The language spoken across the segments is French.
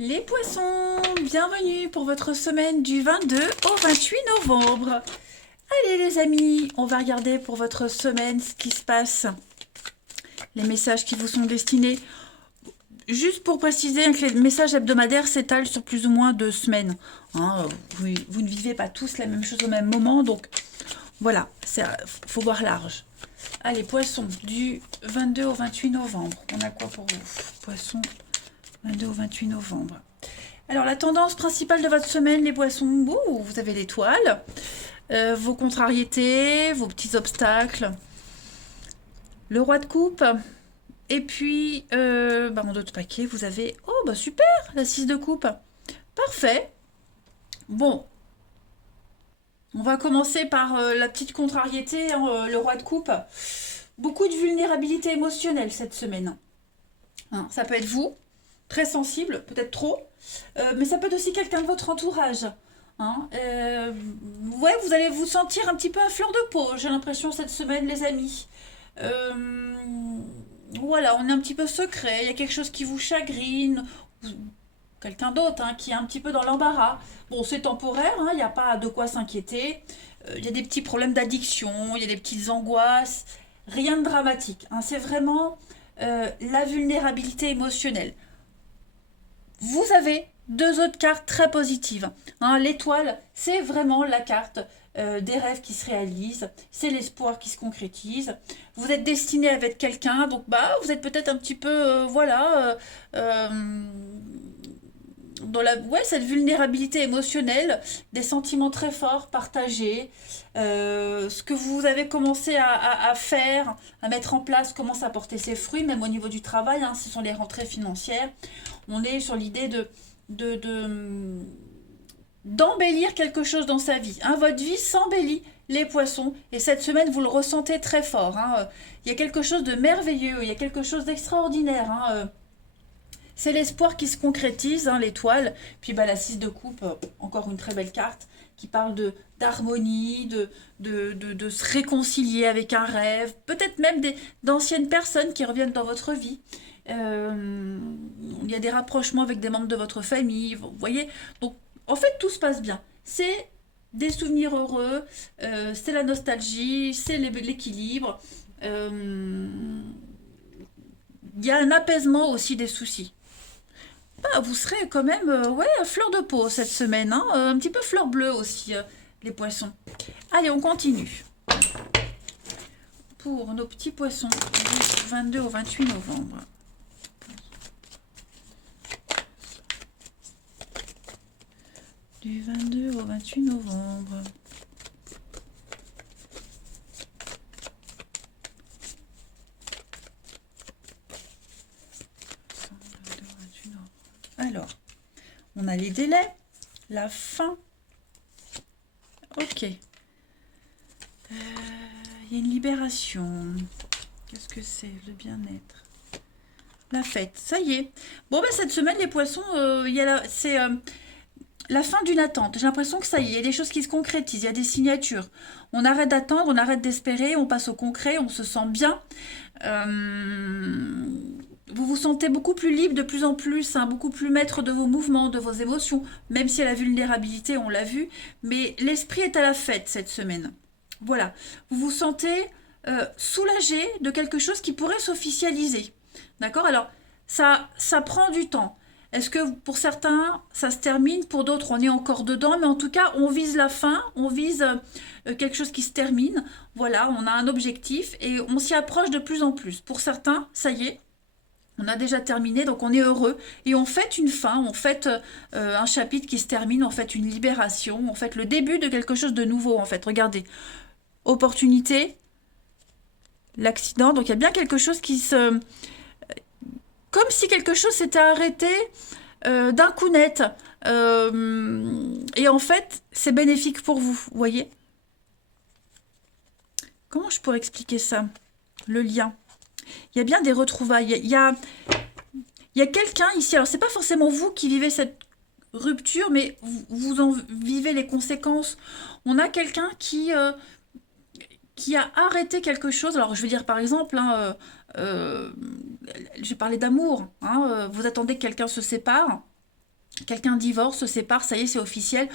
Les poissons, bienvenue pour votre semaine du 22 au 28 novembre. Allez les amis, on va regarder pour votre semaine ce qui se passe. Les messages qui vous sont destinés. Juste pour préciser que les messages hebdomadaires s'étalent sur plus ou moins 2 semaines. Hein, vous ne vivez pas tous la même chose au même moment, donc voilà, il faut voir large. Allez, poissons, du 22 au 28 novembre. On a quoi pour vous? Poissons, 22 au 28 novembre. Alors, la tendance principale de votre semaine, les poissons, vous avez l'étoile, vos contrariétés, vos petits obstacles, le roi de coupe, et puis, en d'autres paquets, vous avez, oh, bah super, la 6 de coupe. Parfait. Bon, on va commencer par la petite contrariété, hein, le roi de coupe. Beaucoup de vulnérabilité émotionnelle cette semaine. Hein, ça peut être vous, très sensible, peut-être trop, mais ça peut être aussi quelqu'un de votre entourage. Hein, ouais, vous allez vous sentir un petit peu à fleur de peau, j'ai l'impression, cette semaine, les amis. Voilà, on est un petit peu secret, il y a quelque chose qui vous chagrine, quelqu'un d'autre hein, qui est un petit peu dans l'embarras. Bon, c'est temporaire, il n'y a pas de quoi s'inquiéter. Il y a des petits problèmes d'addiction, il y a des petites angoisses, rien de dramatique. Hein, c'est vraiment la vulnérabilité émotionnelle. Vous avez 2 autres cartes très positives. Hein, l'étoile, c'est vraiment la carte des rêves qui se réalisent, c'est l'espoir qui se concrétise. Vous êtes destiné à être quelqu'un, donc vous êtes peut-être un petit peu, dans cette vulnérabilité émotionnelle, des sentiments très forts partagés. Ce que vous avez commencé à faire, à mettre en place, commence à porter ses fruits, même au niveau du travail. Hein, ce sont les rentrées financières. On est sur l'idée d'embellir quelque chose dans sa vie. Hein, votre vie s'embellit, les poissons, et cette semaine, vous le ressentez très fort. Hein. Il y a quelque chose de merveilleux, il y a quelque chose d'extraordinaire. Hein. C'est l'espoir qui se concrétise, hein, l'étoile. Puis la 6 de coupe, encore une très belle carte, qui parle d'harmonie, de se réconcilier avec un rêve, peut-être même d'anciennes personnes qui reviennent dans votre vie. Il y a des rapprochements avec des membres de votre famille, vous voyez. Donc, en fait, tout se passe bien. C'est des souvenirs heureux, c'est la nostalgie, c'est l'équilibre. Il y a un apaisement aussi des soucis. Vous serez quand même à fleur de peau cette semaine, hein, un petit peu fleur bleue aussi, les poissons. Allez, on continue. Pour nos petits poissons du 22 au 28 novembre. Du 22 au 28 novembre. Alors, on a les délais, la fin. Ok. Il y a une libération. Qu'est-ce que c'est? Le bien-être. La fête. Ça y est. Bon, cette semaine, les poissons, c'est la fin d'une attente. J'ai l'impression que ça y est, il y a des choses qui se concrétisent, il y a des signatures. On arrête d'attendre, on arrête d'espérer, on passe au concret, on se sent bien. Vous vous sentez beaucoup plus libre de plus en plus, hein, beaucoup plus maître de vos mouvements, de vos émotions, même si la vulnérabilité, on l'a vu, mais l'esprit est à la fête cette semaine. Voilà, vous vous sentez soulagé de quelque chose qui pourrait s'officialiser. D'accord? Alors, ça prend du temps. Est-ce que pour certains, ça se termine, pour d'autres, on est encore dedans, mais en tout cas, on vise la fin, on vise quelque chose qui se termine. Voilà, on a un objectif et on s'y approche de plus en plus. Pour certains, ça y est, on a déjà terminé, donc on est heureux. Et on fête une fin, on fête un chapitre qui se termine, on fête une libération, on fête le début de quelque chose de nouveau, en fait. Regardez, opportunité, l'accident, donc il y a bien quelque chose qui se... Comme si quelque chose s'était arrêté d'un coup net. Et en fait, c'est bénéfique pour vous, vous voyez? Comment je pourrais expliquer ça? Le lien. Il y a bien des retrouvailles. Il y a quelqu'un ici, alors c'est pas forcément vous qui vivez cette rupture, mais vous en vivez les conséquences. On a quelqu'un qui a arrêté quelque chose. Alors je veux dire par exemple, hein, j'ai parlé d'amour. Hein, vous attendez que quelqu'un se sépare. Quelqu'un divorce, se sépare, ça y est, c'est officiel.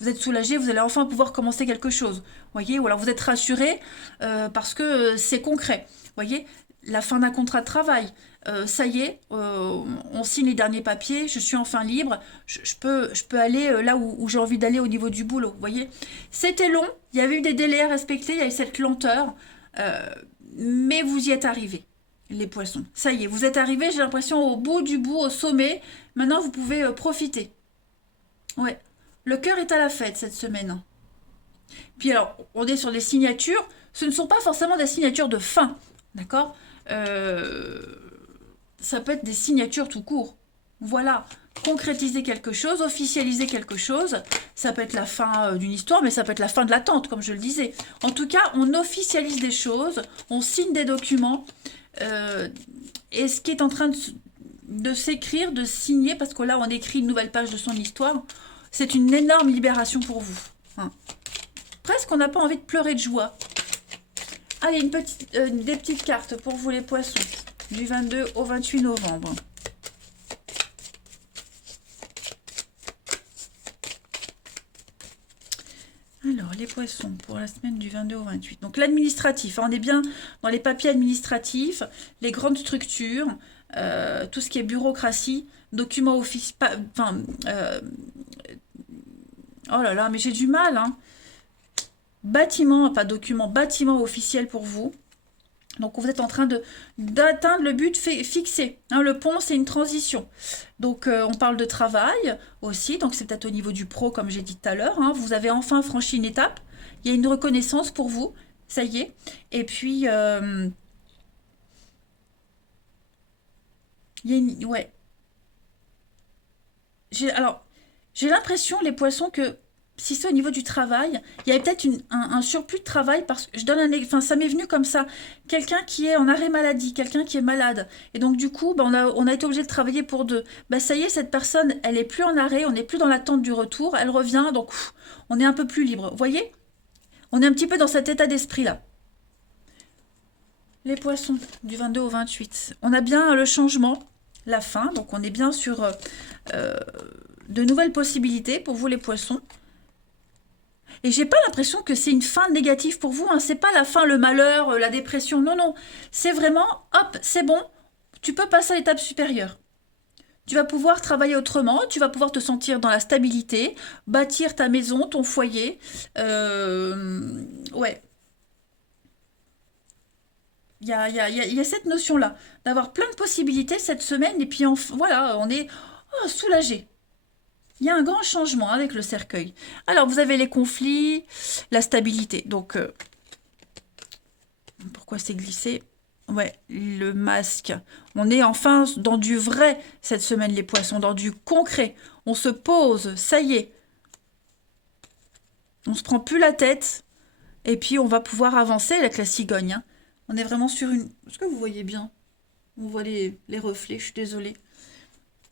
Vous êtes soulagé, vous allez enfin pouvoir commencer quelque chose. Voyez, ou alors vous êtes rassuré parce que c'est concret. Voyez, la fin d'un contrat de travail. Ça y est, on signe les derniers papiers, je suis enfin libre, je peux aller là où j'ai envie d'aller au niveau du boulot. Voyez, c'était long, il y avait eu des délais à respecter, il y avait cette lenteur, euh, mais vous y êtes arrivés, les poissons. Ça y est, vous êtes arrivés, j'ai l'impression, au bout du bout, au sommet. Maintenant, vous pouvez profiter. Ouais. Le cœur est à la fête cette semaine. Puis alors, on est sur des signatures. Ce ne sont pas forcément des signatures de fin. D'accord. Ça peut être des signatures tout court. Voilà. Concrétiser quelque chose, officialiser quelque chose. Ça peut être la fin d'une histoire, mais ça peut être la fin de l'attente, comme je le disais. En tout cas, on officialise des choses, on signe des documents. Et ce qui est en train de s'écrire, de signer, parce que là, on écrit une nouvelle page de son histoire, c'est une énorme libération pour vous. Hein. Presque, on n'a pas envie de pleurer de joie. Allez, des petites cartes pour vous, les poissons, du 22 au 28 novembre. Alors, les poissons, pour la semaine du 22 au 28. Donc, l'administratif, hein, on est bien dans les papiers administratifs, les grandes structures, tout ce qui est bureaucratie, documents office... oh là là, mais j'ai du mal, hein. Bâtiment, pas document, bâtiment officiel pour vous. Donc, vous êtes en train d'atteindre le but fixé. Hein, le pont, c'est une transition. Donc, on parle de travail aussi. Donc, c'est peut-être au niveau du pro, comme j'ai dit tout à l'heure. Hein. Vous avez enfin franchi une étape. Il y a une reconnaissance pour vous. Ça y est. Et puis, il y a une... Ouais. J'ai l'impression, les poissons, que si c'est au niveau du travail, il y avait peut-être un surplus de travail parce que je donne enfin, ça m'est venu comme ça. Quelqu'un qui est en arrêt maladie, quelqu'un qui est malade. Et donc, du coup, bah, on a été obligé de travailler pour deux. Bah, ça y est, cette personne, elle est plus en arrêt, on n'est plus dans l'attente du retour, elle revient, donc on est un peu plus libre. Vous voyez? On est un petit peu dans cet état d'esprit-là. Les poissons, du 22 au 28. On a bien le changement, la fin, donc on est bien sur de nouvelles possibilités pour vous, les poissons. Et j'ai pas l'impression que c'est une fin négative pour vous. Hein. C'est pas la fin, le malheur, la dépression. Non, non. C'est vraiment, hop, c'est bon. Tu peux passer à l'étape supérieure. Tu vas pouvoir travailler autrement. Tu vas pouvoir te sentir dans la stabilité, bâtir ta maison, ton foyer. Ouais. Il y a cette notion-là, d'avoir plein de possibilités cette semaine. Et puis, voilà, on est soulagé. Il y a un grand changement avec le cercueil. Alors, vous avez les conflits, la stabilité. Donc, pourquoi c'est glissé? Ouais, le masque. On est enfin dans du vrai cette semaine, les poissons, dans du concret. On se pose, ça y est. On se prend plus la tête. Et puis, on va pouvoir avancer avec la cigogne. Hein. On est vraiment sur une... Est-ce que vous voyez bien? On voit les reflets, je suis désolée.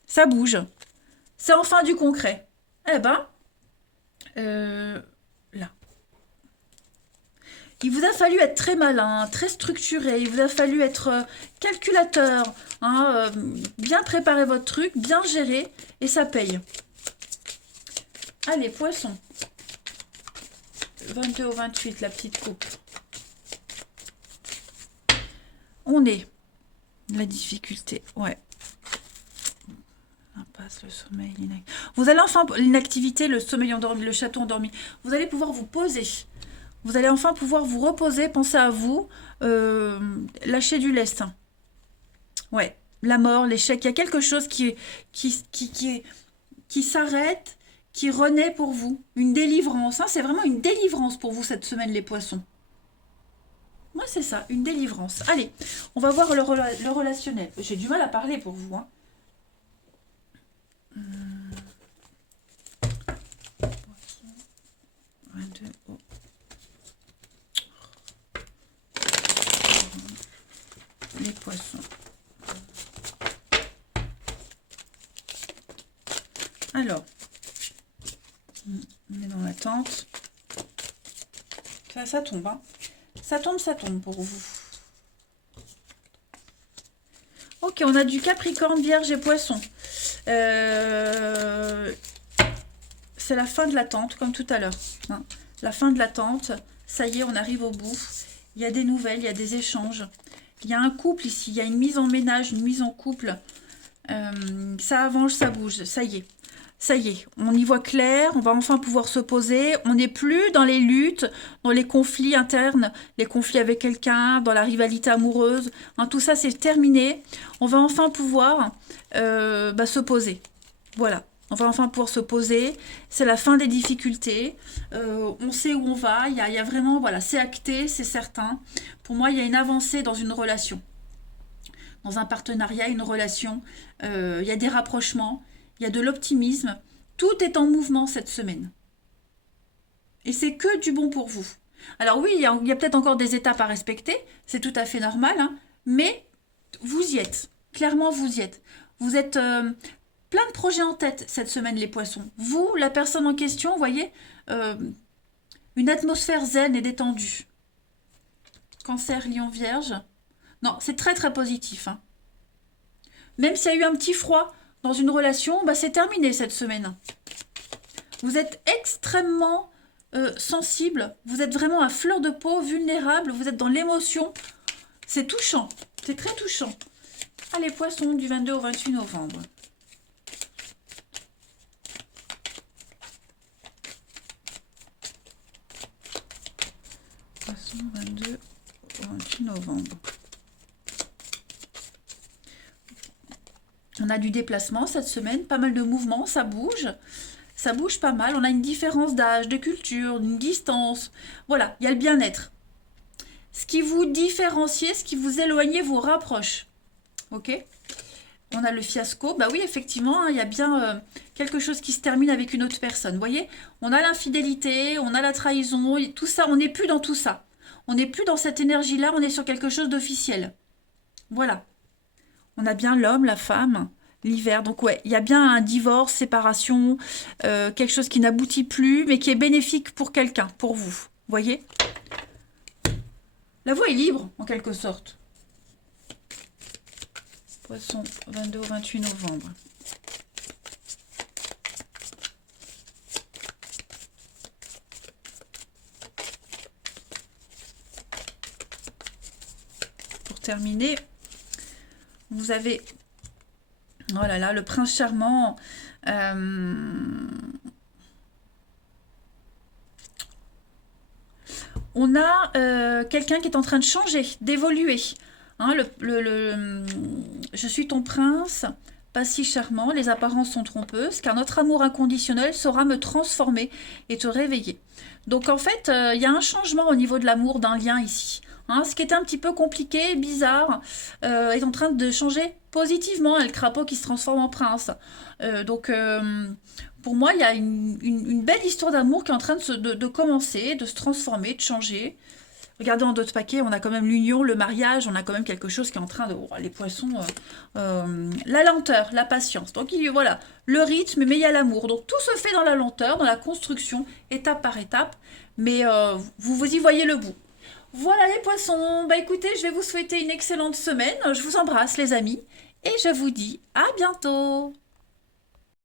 Ça bouge. C'est enfin du concret. Eh ben, là. Il vous a fallu être très malin, très structuré, il vous a fallu être calculateur, hein, bien préparer votre truc, bien gérer, et ça paye. Allez, poisson. 22 au 28, la petite coupe. On est. La difficulté, ouais. Impasse, le sommeil, l'inactivité. Vous allez enfin, l'inactivité, le sommeil endormi, le château endormi, vous allez pouvoir vous poser. Vous allez enfin pouvoir vous reposer, penser à vous, lâcher du lest. Ouais, la mort, l'échec, il y a quelque chose qui s'arrête, qui renaît pour vous. Une délivrance, hein, c'est vraiment une délivrance pour vous cette semaine, les poissons. Moi, c'est ça, une délivrance. Allez, on va voir le relationnel. J'ai du mal à parler pour vous. Hein. 22 au... Les poissons. Alors, on est dans l'attente. Ça tombe, hein. Ça tombe pour vous. Ok, on a du Capricorne, Vierge et Poisson. c'est la fin de l'attente, comme tout à l'heure. Hein. La fin de l'attente, ça y est, on arrive au bout. Il y a des nouvelles, il y a des échanges. Il y a un couple ici, il y a une mise en ménage, une mise en couple. Ça avance, ça bouge, ça y est. Ça y est, on y voit clair, on va enfin pouvoir se poser. On n'est plus dans les luttes, dans les conflits internes, les conflits avec quelqu'un, dans la rivalité amoureuse. Hein, tout ça, c'est terminé. On va enfin pouvoir se poser. Voilà, on va enfin pouvoir se poser. C'est la fin des difficultés. On sait où on va. Il y a vraiment, voilà, c'est acté, c'est certain. Pour moi, il y a une avancée dans une relation. Dans un partenariat, une relation. Il y a des rapprochements. Il y a de l'optimisme. Tout est en mouvement cette semaine. Et c'est que du bon pour vous. Alors oui, il y a peut-être encore des étapes à respecter. C'est tout à fait normal. Hein, mais vous y êtes. Clairement, vous y êtes. Vous êtes plein de projets en tête cette semaine, les poissons. Vous, la personne en question, vous voyez, une atmosphère zen et détendue. Cancer, Lion, Vierge. Non, c'est très très positif. Hein. Même s'il y a eu un petit froid dans une relation, c'est terminé cette semaine. Vous êtes extrêmement sensible, vous êtes vraiment à fleur de peau, vulnérable, vous êtes dans l'émotion. C'est touchant, c'est très touchant. Allez, poissons, du 22 au 28 novembre. Poissons, 22 au 28 novembre. On a du déplacement cette semaine, pas mal de mouvements, ça bouge pas mal. On a une différence d'âge, de culture, une distance. Voilà, il y a le bien-être. Ce qui vous différencie, ce qui vous éloigne, vous rapproche. Ok? On a le fiasco. Bah oui, effectivement, il y a bien quelque chose qui se termine avec une autre personne. Vous voyez? On a l'infidélité, on a la trahison, tout ça, on n'est plus dans tout ça. On n'est plus dans cette énergie-là, on est sur quelque chose d'officiel. Voilà. On a bien l'homme, la femme, l'hiver. Donc ouais, il y a bien un divorce, séparation, quelque chose qui n'aboutit plus, mais qui est bénéfique pour quelqu'un, pour vous. Vous voyez? La voie est libre, en quelque sorte. Poisson, 22 au 28 novembre. Pour terminer... Vous avez, oh là là, le prince charmant. On a quelqu'un qui est en train de changer, d'évoluer. Hein, je suis ton prince, pas si charmant, les apparences sont trompeuses, car notre amour inconditionnel saura me transformer et te réveiller. Donc en fait, il y a un changement au niveau de l'amour d'un lien ici. Hein, ce qui était un petit peu compliqué, bizarre, est en train de changer positivement. Le crapaud qui se transforme en prince. Pour moi, il y a une belle histoire d'amour qui est en train de commencer, de se transformer, de changer. Regardez en d'autres paquets, on a quand même l'union, le mariage, on a quand même quelque chose qui est en train de... Oh, les poissons, la lenteur, la patience. Donc voilà, le rythme, mais il y a l'amour. Donc tout se fait dans la lenteur, dans la construction, étape par étape. Mais vous y voyez le bout. Voilà les poissons, écoutez, je vais vous souhaiter une excellente semaine. Je vous embrasse les amis et je vous dis à bientôt.